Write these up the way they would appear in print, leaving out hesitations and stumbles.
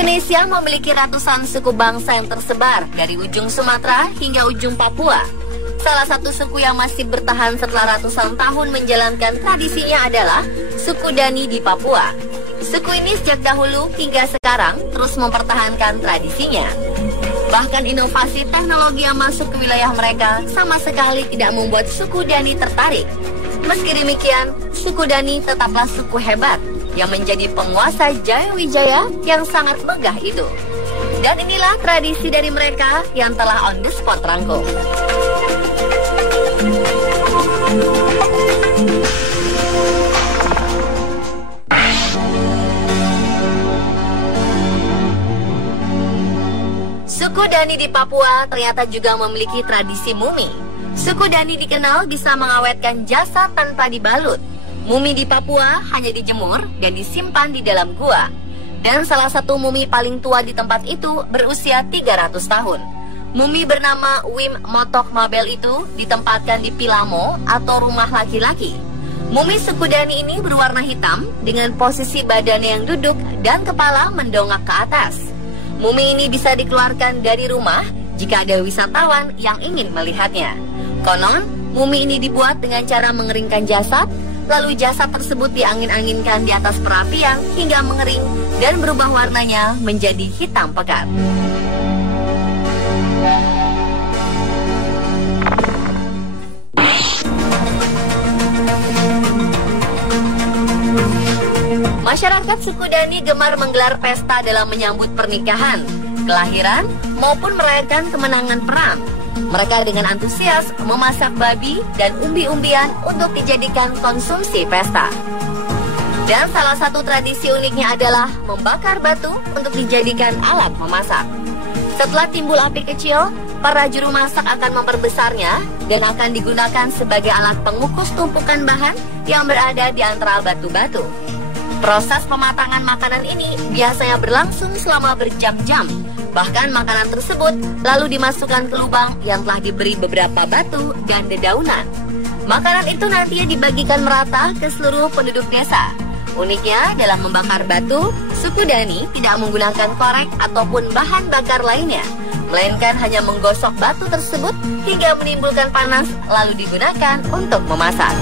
Indonesia memiliki ratusan suku bangsa yang tersebar dari ujung Sumatera hingga ujung Papua. Salah satu suku yang masih bertahan setelah ratusan tahun menjalankan tradisinya adalah suku Dani di Papua. Suku ini sejak dahulu hingga sekarang terus mempertahankan tradisinya. Bahkan inovasi teknologi yang masuk ke wilayah mereka sama sekali tidak membuat suku Dani tertarik. Meski demikian, suku Dani tetaplah suku hebat yang menjadi penguasa Jayawijaya yang sangat megah itu. Dan inilah tradisi dari mereka yang telah on the spot rangkum. Suku Dani di Papua ternyata juga memiliki tradisi mumi. Suku Dani dikenal bisa mengawetkan jasad tanpa dibalut. Mumi di Papua hanya dijemur dan disimpan di dalam gua. Dan salah satu mumi paling tua di tempat itu berusia 300 tahun. Mumi bernama Wim Motok Mabel itu ditempatkan di Pilamo atau rumah laki-laki. Mumi suku Dani ini berwarna hitam dengan posisi badannya yang duduk dan kepala mendongak ke atas. Mumi ini bisa dikeluarkan dari rumah jika ada wisatawan yang ingin melihatnya. Konon, mumi ini dibuat dengan cara mengeringkan jasad, lalu jasad tersebut diangin-anginkan di atas perapian hingga mengering dan berubah warnanya menjadi hitam pekat. Masyarakat suku Dani gemar menggelar pesta dalam menyambut pernikahan, kelahiran, maupun merayakan kemenangan perang. Mereka dengan antusias memasak babi dan umbi-umbian untuk dijadikan konsumsi pesta. Dan salah satu tradisi uniknya adalah membakar batu untuk dijadikan alat memasak. Setelah timbul api kecil, para juru masak akan memperbesarnya dan akan digunakan sebagai alat pengukus tumpukan bahan yang berada di antara batu-batu. Proses pematangan makanan ini biasanya berlangsung selama berjam-jam. Bahkan makanan tersebut lalu dimasukkan ke lubang yang telah diberi beberapa batu dan dedaunan. Makanan itu nantinya dibagikan merata ke seluruh penduduk desa. Uniknya, dalam membakar batu, suku Dani tidak menggunakan korek ataupun bahan bakar lainnya, melainkan hanya menggosok batu tersebut hingga menimbulkan panas lalu digunakan untuk memasak.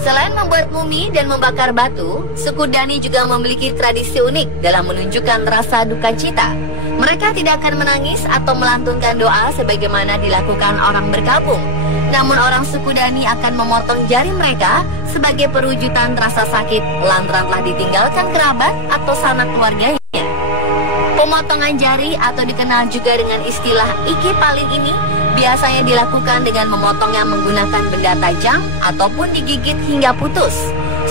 Selain membuat mumi dan membakar batu, suku Dani juga memiliki tradisi unik dalam menunjukkan rasa duka cita. Mereka tidak akan menangis atau melantunkan doa sebagaimana dilakukan orang berkabung. Namun orang suku Dani akan memotong jari mereka sebagai perwujudan rasa sakit lantaran telah ditinggalkan kerabat atau sanak keluarganya. Pemotongan jari atau dikenal juga dengan istilah iki paling ini biasanya dilakukan dengan memotongnya menggunakan benda tajam ataupun digigit hingga putus.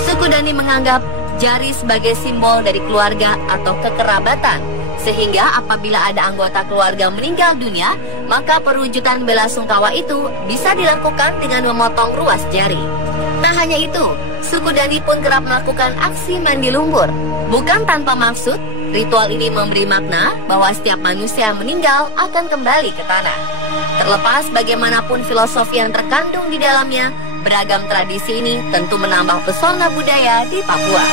Suku Dani menganggap jari sebagai simbol dari keluarga atau kekerabatan, sehingga apabila ada anggota keluarga meninggal dunia, maka perwujudan bela sungkawa itu bisa dilakukan dengan memotong ruas jari. Tak hanya itu, suku Dani pun kerap melakukan aksi mandi lumpur. Bukan tanpa maksud, ritual ini memberi makna bahwa setiap manusia yang meninggal akan kembali ke tanah. Terlepas bagaimanapun filosofi yang terkandung di dalamnya, beragam tradisi ini tentu menambah pesona budaya di Papua.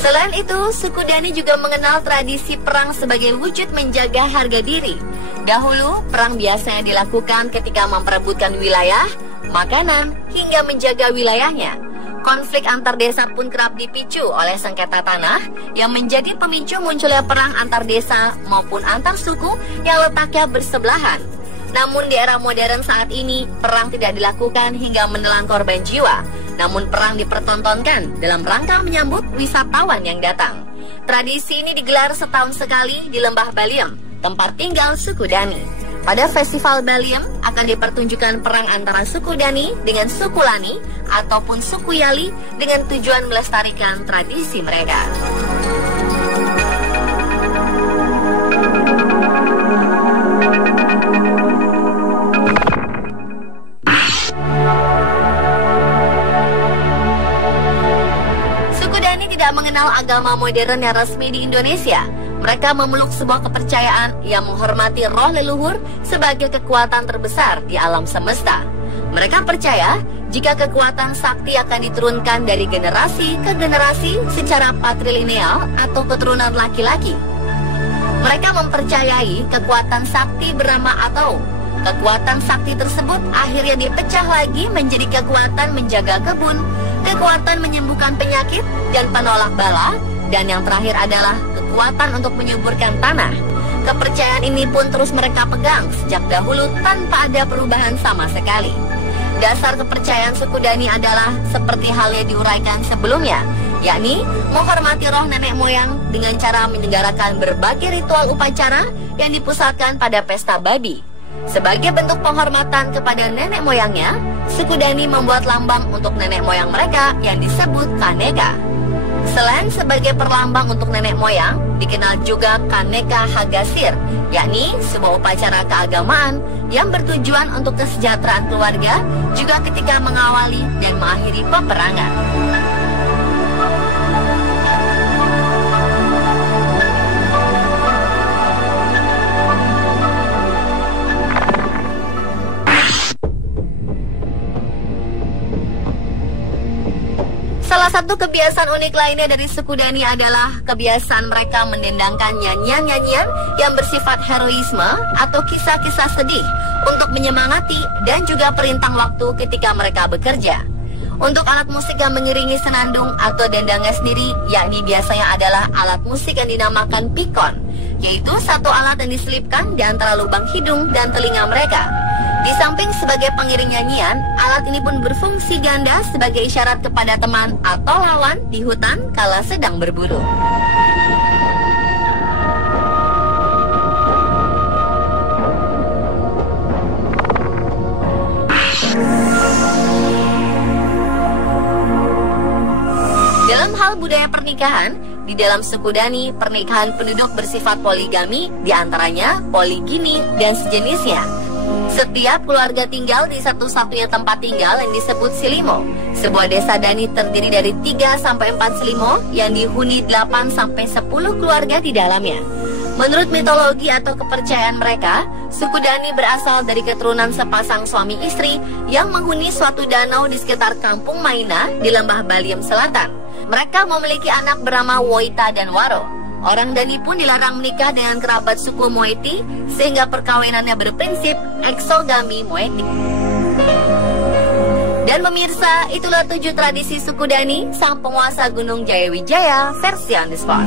Selain itu, suku Dani juga mengenal tradisi perang sebagai wujud menjaga harga diri. Dahulu, perang biasanya dilakukan ketika memperebutkan wilayah, makanan, hingga menjaga wilayahnya. Konflik antar desa pun kerap dipicu oleh sengketa tanah yang menjadi pemicu munculnya perang antar desa maupun antar suku yang letaknya bersebelahan. Namun di era modern saat ini, perang tidak dilakukan hingga menelan korban jiwa. Namun perang dipertontonkan dalam rangka menyambut wisatawan yang datang. Tradisi ini digelar setahun sekali di Lembah Baliem, tempat tinggal suku Dani. Pada festival Baliem akan dipertunjukkan perang antara suku Dani dengan suku Lani ataupun suku Yali dengan tujuan melestarikan tradisi mereka. agama modern yang resmi di Indonesia. Mereka memeluk sebuah kepercayaan yang menghormati roh leluhur sebagai kekuatan terbesar di alam semesta. Mereka percaya jika kekuatan sakti akan diturunkan dari generasi ke generasi secara patrilineal atau keturunan laki-laki. Mereka mempercayai kekuatan sakti bernama Atau. Kekuatan sakti tersebut akhirnya dipecah lagi menjadi kekuatan menjaga kebun, kekuatan menyembuhkan penyakit dan penolak bala, dan yang terakhir adalah kekuatan untuk menyuburkan tanah. Kepercayaan ini pun terus mereka pegang sejak dahulu tanpa ada perubahan sama sekali. Dasar kepercayaan suku Dani adalah seperti halnya diuraikan sebelumnya, yakni menghormati roh nenek moyang dengan cara menyelenggarakan berbagai ritual upacara yang dipusatkan pada pesta babi. Sebagai bentuk penghormatan kepada nenek moyangnya, suku Dani membuat lambang untuk nenek moyang mereka yang disebut Kaneka. Selain sebagai perlambang untuk nenek moyang, dikenal juga Kaneka Hagasir, yakni sebuah upacara keagamaan yang bertujuan untuk kesejahteraan keluarga, juga ketika mengawali dan mengakhiri peperangan. Salah satu kebiasaan unik lainnya dari suku Dani adalah kebiasaan mereka mendendangkan nyanyian-nyanyian yang bersifat heroisme atau kisah-kisah sedih untuk menyemangati dan juga perintang waktu ketika mereka bekerja. Untuk alat musik yang mengiringi senandung atau dendangnya sendiri, yakni biasanya adalah alat musik yang dinamakan pikon, yaitu satu alat yang diselipkan di antara lubang hidung dan telinga mereka. Di samping sebagai pengiring nyanyian, alat ini pun berfungsi ganda sebagai isyarat kepada teman atau lawan di hutan kala sedang berburu. Dalam hal budaya pernikahan, di dalam suku Dani, pernikahan penduduk bersifat poligami, diantaranya poligini dan sejenisnya. Setiap keluarga tinggal di satu-satunya tempat tinggal yang disebut Silimo. Sebuah desa Dani terdiri dari 3-4 Silimo yang dihuni 8-10 keluarga di dalamnya. Menurut mitologi atau kepercayaan mereka, suku Dani berasal dari keturunan sepasang suami istri yang menghuni suatu danau di sekitar kampung Maina di lembah Baliem Selatan. Mereka memiliki anak bernama Woita dan Waro. Orang Dani pun dilarang menikah dengan kerabat suku Moeti, sehingga perkawinannya berprinsip eksogami Moeti. Dan pemirsa, itulah 7 tradisi suku Dani, sang penguasa Gunung Jayawijaya versi on the spot.